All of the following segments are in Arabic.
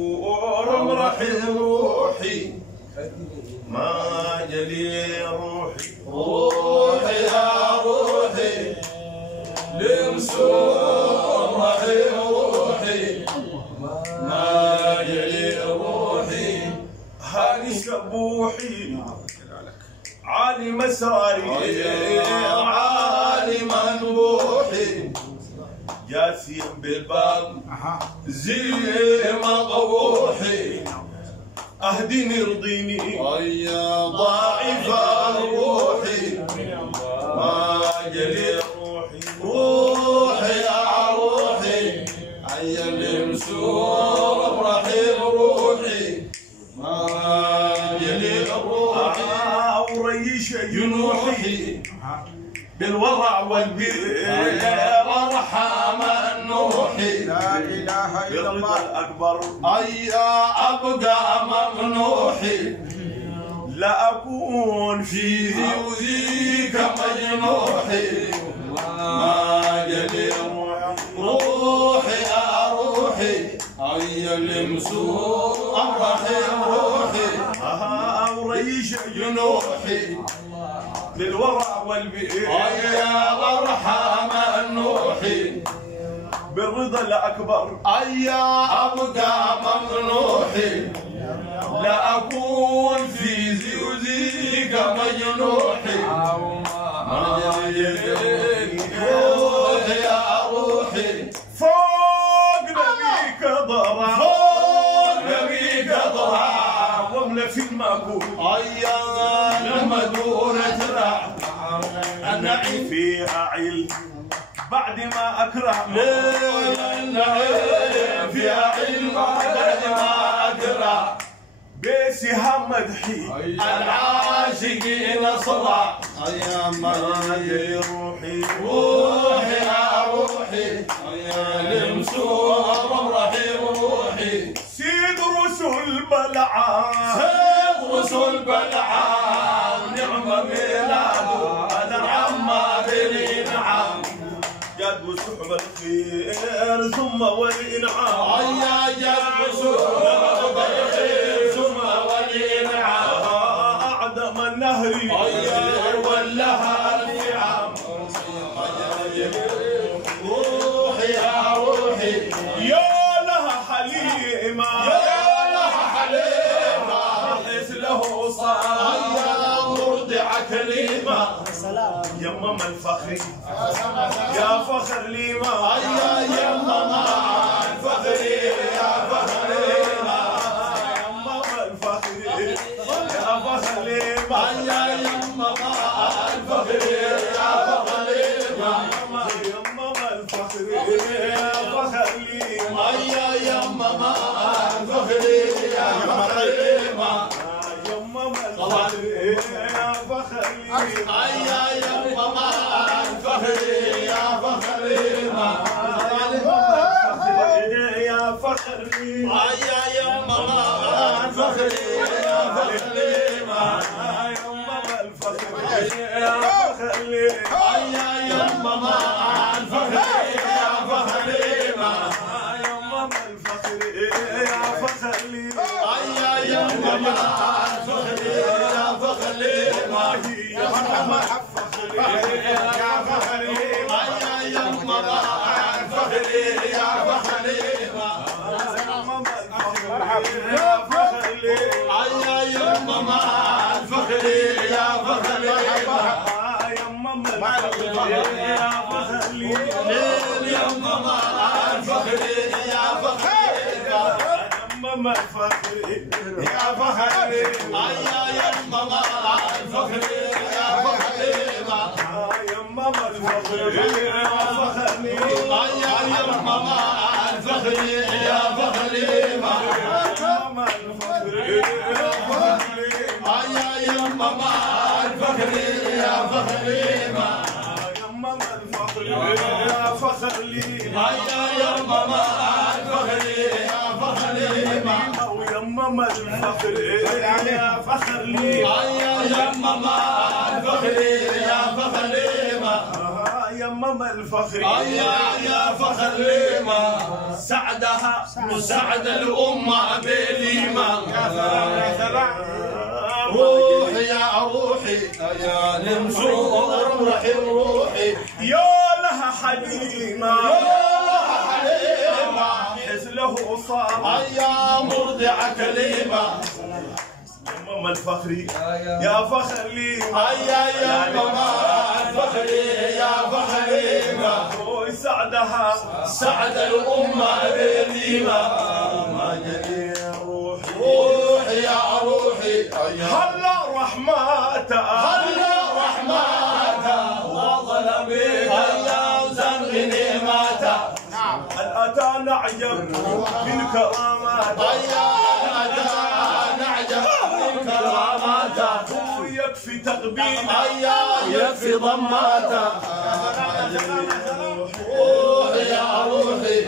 صبور رحيم روحي ما جلي روحي روحي يا روحي لمسور رحيم روحي ما جلي روحي هاني سبوحي عالم اسراري عالم انبوحي جاثيا بالباب زي مقبوحي اهديني ارضيني يا ضاعف روحي ما جلي روحي روحي يا روحي عيا المسور رحيم روحي ما جلي روحي وريش جنوحي بالورع والبر وارحم النوحي لا إله إلا الله الأكبر أيا أبقى ممنوحي لا أكون فيه وذيك مجنوحي ما جلي روحي يا روحي أيا المسور رحيم روحي وريش جنوحي بالورع والبر أيا وارحم النوحي بالرضا الأكبر أيا أبقى ممنوحي لا أكون في زيك مجنوحي روحي يا روحي فوق نبيك ضرع فوق نبيك ضرع واملا في المقول أيا لما دون ترع النعيم في أعيل بعد ما أكره النعيم في علم بعد ما أقرأ بسهام مدحي العاشقين صرع يا ما جلي روحي روحي يا روحي يا المسور رحيم روحي سيد رسل بلعام سيد رسل بلعام نعم ميلاده النعم ما بلي نعم جد وسحب الخير ثم والإنعام يا جد رسول بالخير ثم والإنعام أعدم النهر ولها النعم روحي يا روحي يا لها حليمة يا لها حليمة حيث له صار يا مرضع كلمة يمم الفخر يا فخر ليما يا ماما الفخر يا فخر يمم الفخر يا فخر ليما يا ماما الفخر يا فخر يمم الفخر يا فخر ليما يا ماما الفخر يا فخر يمم الفخر يا فخر ليما يا ماما الفخر يا فخر يا فخر ليما يا ماما الفخر يا فخر يمم الفخر يا فخر ليما يا ماما الفخر يا فخر يمم الفخر يا فخر ليما يا ماما الفخر يا فخر يا مرحبا يا فخر ليما يا ماما الفخر يا فخر يا فخر ليما يا ماما الفخر يا فخر يمم الفخر يا فخر ليما يا ماما الفخر يا فخر يمم الفخر يا فخر ليما يا ماما الفخر يا فخر يمم الفخر يا فخر ليما يا ماما الفخر يا فخر يمم الفخر يا فخر ليما يا ماما الفخر يا فخر يمم الفخر يا فخر ليما يا ماما الفخر يا فخر ويمم الفخر يا فخر ليما يا ماما الفخر يا فخر يا يمم الفخر يا فخر ليما سعدها وسعد الأمة بليما. يا سلام روحي يا روحي يا نمشور رحم روحي يا لها حليمة حزله صار يا مرضع كليمة يمم الفخر يا فخر ليما يا ماما الفخري يا فخريمة سعدها سعد الأمة بليمة. ما جري روحي روحي يا روحي هلا رحمته هلا رحمته وظلمك يا وزن غنيمته. هل أتانا عجب من كراماته نعجب من كراماته يكفي تقبيله يكفي ضماته. روحي يا روحي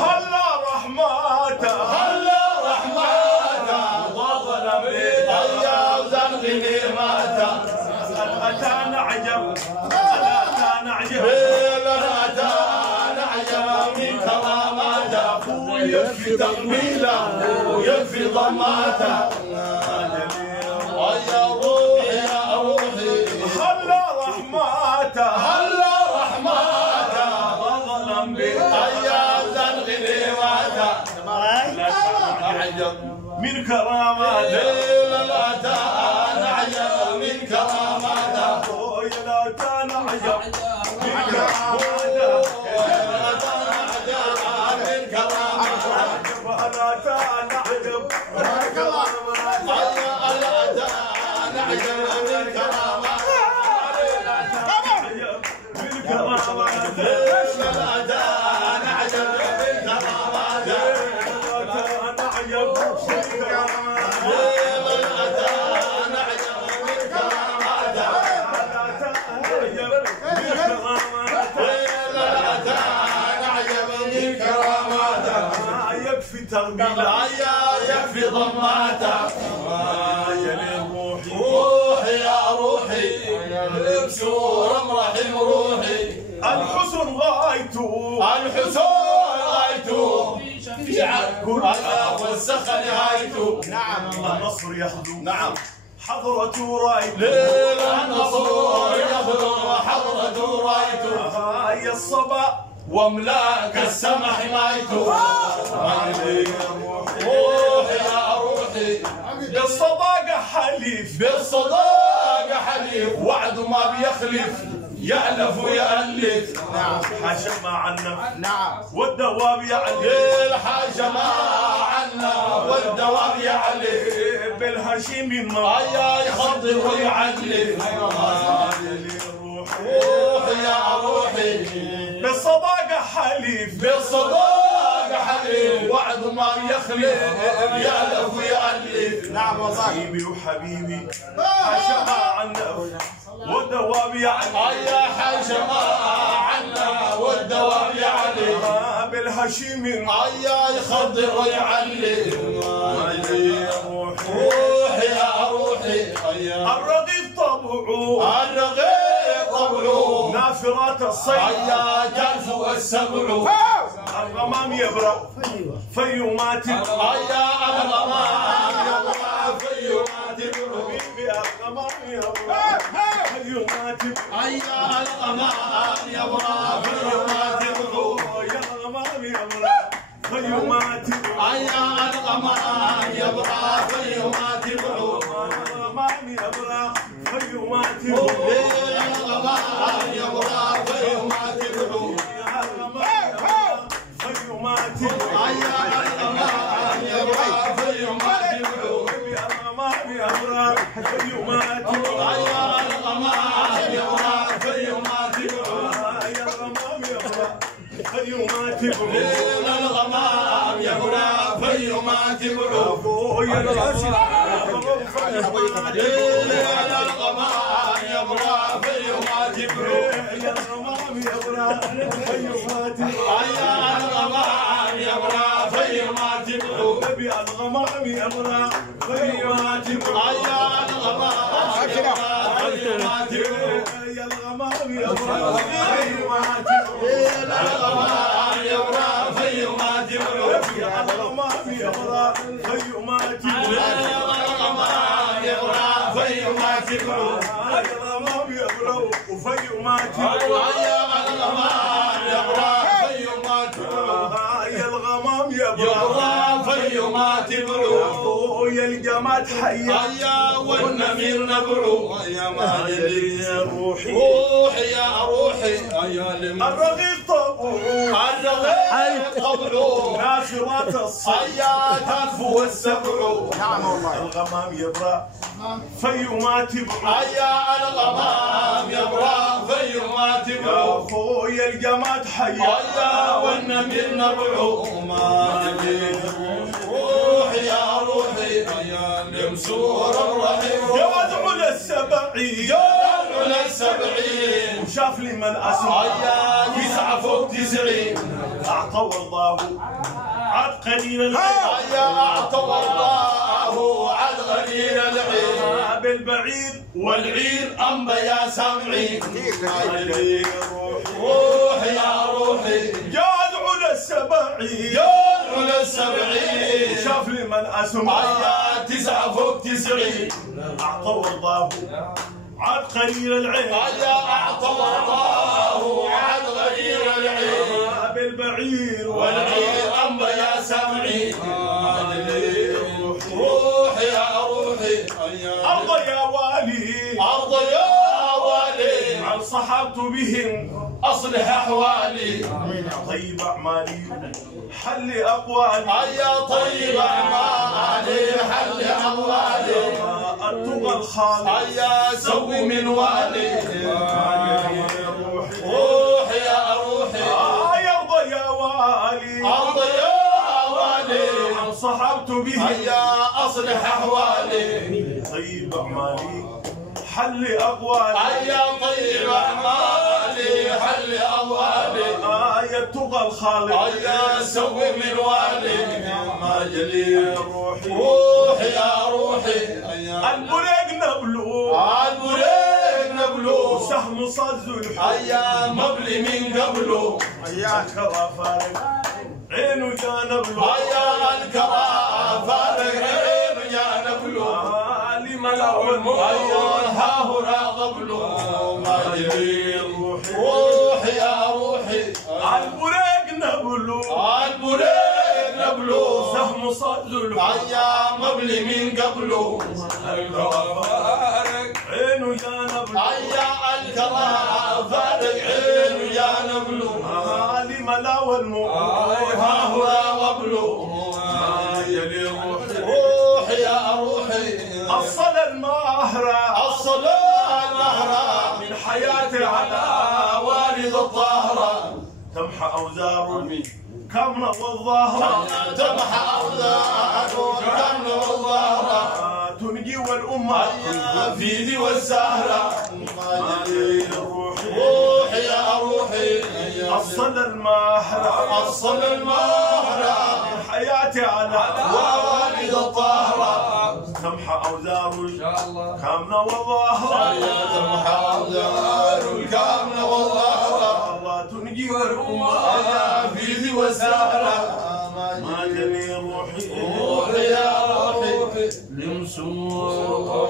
هلا رحمته هلا رحمته وظلمك يا وزن غنيمته. هل أتانا عجب هل أتانا عجب نعجب من كراماته يكفي تقبيله ويكفي ضماته. يا روحي يا روحي هلا رحمته هلا رحمته وظلم به يا زن غنيمته. نعجب من كراماته لا نعجب من كراماته يا لا أتانا عجب من كراماته من كراماته ولا أتانا عجب من كراماته نعجب من كراماته من كراماته نعجب من كراماته أتانا عجب من كراماته يكفي تربيله يكفي ضماته. روحي روحي يا روحي مكسور رحم روحي الحسن غايته الحسون غايته في عقل والسخن نهايته. النصر يخدو نعم حضرته رايته ليل النصر يخدم حضرته رايته. هاي الصبا واملاك السما حمايته. روحي يا روحي بالصداقة حليف بالصداقة حليف وعده ما بيخلف يألف ويألف. حاشا ما عنا نعم والدواب يعلي الحاجة ما عنا والدوام يعلف. بالهشيم ما يخضر ويعلف. روحي يا روحي بالصداقة حليف بالصداقة حليف وعده ما بيخلف يألف ويألف. نعم وصاحبي حبيبي وحبيبي حاشا ما عنا والدواب يعلي يا حاجة ما عنا والدوام يعلف. بالهشيم يخضر ويعلف. روحي يا روحي الرغيف طبعه الرغيف طبعه نافرات الصيد تلف السبع. الغمام يبرق فيومات الغمام يبرق فيومات حبيبي الغمام يبرق فيومات الغمام يبرق فيومات يا الغمام يبرق فيومات الغمام يبرق فيومات الغمام يبرق فيومات الغمام يبرق فيومات فيومات الغمام يبرق فيومات الغمام يبرق فيومات الغمام يبرق فيومات يا الغمام يبرق فيومات الغمام يبرق فيومات يا الغمام يبرق فيومات يا الغمام يبرق فيومات الغمام يبرق فيومات نبي الغمام الغمام يبرى فيمات يا الغمام فيمات يا الغمام يبرى فيمات يا الغمام يبرى فيمات يا الغمام يبرى فيمات يا الغمام يبرى فيمات يا الغمام يبرى وفيمات يا الغمام يبرى فيمات يا الغمام يبرى يبرى فيمات يا الجماد حيا والنمير نبعو يا مالي يا روحي روحي يا روحي يا لم الرغيف طبعه الرغيف طبعو ناشرات الصيد يا تكفو السبع نعم والله. الغمام يبرى فيما تبعه يا الغمام يبرى فيما يا تبعو اخويا الجماد حيا يا والنمير نبعو مالي روحي يا روحي يا لمسور الرحيم يا ادعو للسبعين يا للسبعين وشاف لي من اسمع يا 9 فوق 90 اعطى والله عاد قليل العين يا أعطى الله على الغليل العين بالبعيد والعير أنبا يا سامعين روحي روحي يا روحي يا ادعو للسبعين يا للسبعين شاف لي من اسمع يا 9 فوق 90 اعطى والله عاد قليل العين يا أعطى الله على الغليل العين بالبعير والعير أنبا يا سامعين روحي يا روحي أرض يا والي أرض يا والي عن صحبت بهم أصلح أحوالي طيب أعمالي حل أقوالي يا طيب أعمالي حل أموالي التقى الخالي يا سوي من والي روحي يا روحي يرضى يا والي أرض يا والي عن صحبت بهم يا أصلح أحوالي طيب أعمالي حل أقوالي يا طيب أعمالي حل أموالي التقى الخالي يا سوي من والي ما جلي روحي يا روحي البريق نبلو البريق نبلو سهم صز الحب يا مبلي من قبله الكرى فارق عينه يا نبلو يا الكرى فارق عين يا نبلو لملا والموت ها هنا قبله ما جلي روحي يا روحي البريق نبلو البريق نبلو سهم صز الحب يا مبلي من قبله الكرى فارق عينه يا نبلو يا الكرى فارق عين يا نبلو لملا والموت ها هو قبله يلي روحي يا روحي أصل المهرة الصلاة المهرة من حياتي على والد الطاهرة تمحى أوزار كمن والظهر تمحى أوزار كمن والظهرة تنجي والأمة في ذي والسهرة روحي روحي يا روحي أصل المهرة أصل المهرة من حياتي على والد الطاهرة تمحى أوزار كمن والظهر تمحى أوزار الكامنة والظهرة الله تنجي والأمة في ذي والسهرة ما جلي روحي روحي يا روحي لمسور